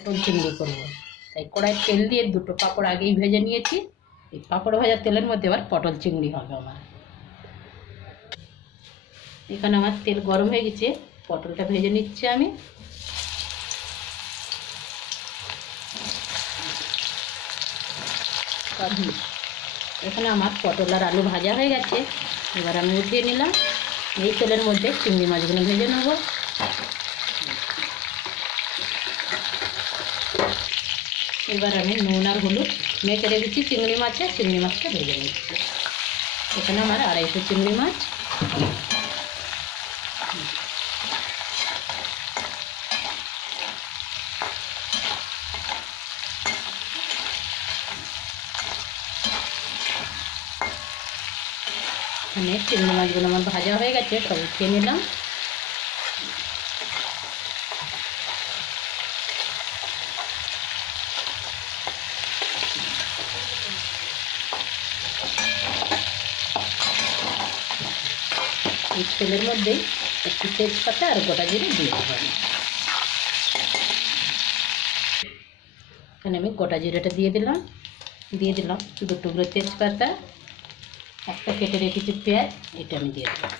পটল চিংড়ি করবো, তাই কড়াই তেল দিয়ে দুটো পাঁপড় আগেই ভেজে নিয়েছি। এই পাঁপড় ভাজা তেলের মধ্যে আবার পটল চিংড়ি হবে আমার। এখানে আমার তেল গরম হয়ে গেছে, পটলটা ভেজে নিচ্ছি আমি। এখানে আমার পটল আর আলু ভাজা হয়ে গেছে, এবার আমি উঠিয়ে নিলাম। এই তেলের মধ্যে চিংড়ি মাছগুলো ভেজে নেব। এবার আমি নুন আর হলুদ মেখে রেখেছি চিংড়ি মাছটা ভেজে নিচ্ছি। এখানে আমার 250 চিংড়ি মাছ। এখানে চিংড়ি মাছগুলো আমার ভাজা হয়ে গেছে, সব উঠিয়ে নিলাম। এই তেলের মধ্যেই একটু তেজপাতা আর গোটা জিরে দিয়ে দেবো। এখানে আমি গোটা জিরেটা দিয়ে দিলাম 2 টুকরো তেজপাতা, একটা কেটে রেখেছি পেঁয়াজ, এটা আমি দিয়ে দিলাম।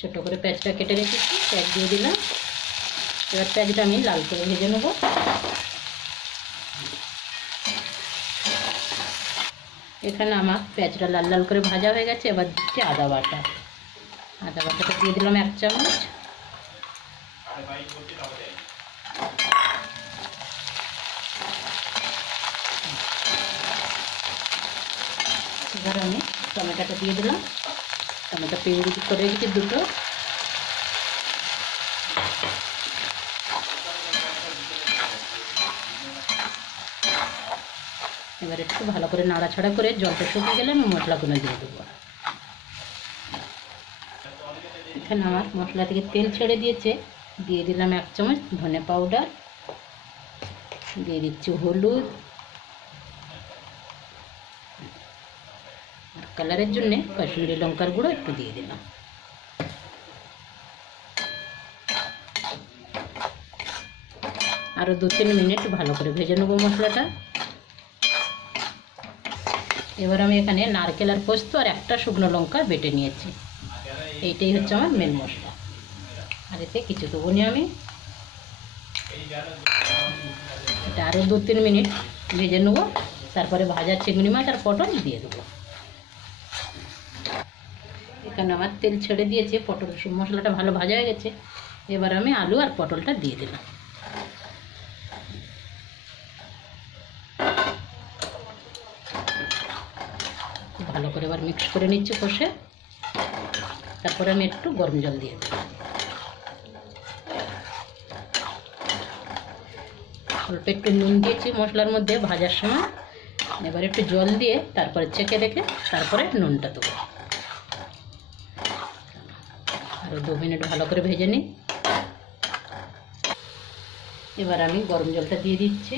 ছোটো করে পেঁয়াজটা কেটে রেখেছি, পেঁয়াজ দিয়ে দিলাম। এবার পেঁয়াজটা আমি লাল করে ভেজে নেব। এখানে আমার পেঁয়াজটা লাল লাল করে ভাজা হয়ে গেছে। এবার দিচ্ছি আদা বাটাটা দিয়ে দিলাম 1 চামচ। এবার আমি টমেটোটা দিয়ে দিলাম, টমেটো পিউরি করে রেখেছি 2টো। এবার একটু ভালো করে নাড়াচাড়া করে জলটা শুকিয়ে গেলে আমি মশলাগুলো দিয়ে দেবো। এখানে আমার মশলা থেকে তেল ছেড়ে দিয়েছে, দিয়ে দিলাম 1 চামচ ধনে পাউডার, দিয়ে দিচ্ছি হলুদ, আর কালারের জন্য কাশ্মীরি লঙ্কার গুঁড়ো একটু দিয়ে দিলাম। আরও 2-3 মিনিট ভালো করে ভেজে নেবো মশলাটা। এবার আমি এখানে নারকেল আর পোস্ত আর 1টা শুকনো লঙ্কা বেটে নিয়েছি। এইটাই হচ্ছে আমার মেন মশলা। আর এতে কিছু দেবো না আমি। এটা আরও 2-3 মিনিট ভেজে নেবো, তারপরে ভাজা চিংড়ি মাছ আর পটল দিয়ে দেবো। এখানে আমার তেল ছেড়ে দিয়েছে, পটল মশলাটা ভালো ভাজা হয়ে গেছে। এবার আমি আলু আর পটলটা দিয়ে দিলাম। ভালো করে এবার মিক্স করে নিচ্ছি কষে। তারপরে আমি একটু গরম জল দিয়ে দেব। অল্প একটু নুন দিয়েছি মশলার মধ্যে ভাজার সময়। এবার একটু জল দিয়ে তারপরে চেখে রেখে তারপরে নুনটা দেবো। আরও 2 মিনিট ভালো করে ভেজে নিই। এবার আমি গরম জলটা দিয়ে দিচ্ছি।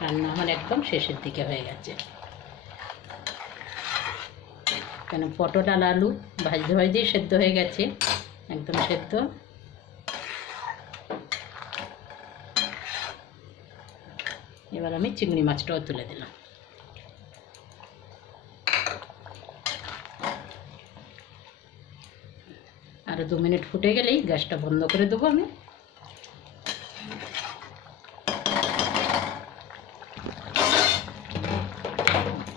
রান্না আমার একদম শেষের দিকে হয়ে গেছে। কেন পটল আর আলু ভাজতে সেদ্ধ হয়ে গেছে, একদম সেদ্ধ। এবার আমি চিংড়ি মাছটাও তুলে দিলাম। আরও 2 মিনিট ফুটে গেলেই গ্যাসটা বন্ধ করে দেবো আমি।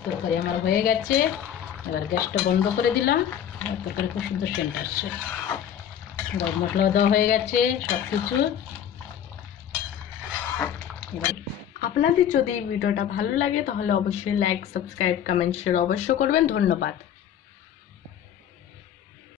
তরকারি আমার হয়ে গেছে, এবার গ্যাসটা বন্ধ করে দিলাম। তরকারি খুব সুন্দর সেন্ট আসছে, গরম মশলাও দেওয়া হয়ে গেছে সব কিছু। এবার আপনাদের যদি এই ভিডিওটা ভালো লাগে তাহলে অবশ্যই লাইক, সাবস্ক্রাইব, কমেন্ট, শেয়ার অবশ্যই করবেন। ধন্যবাদ।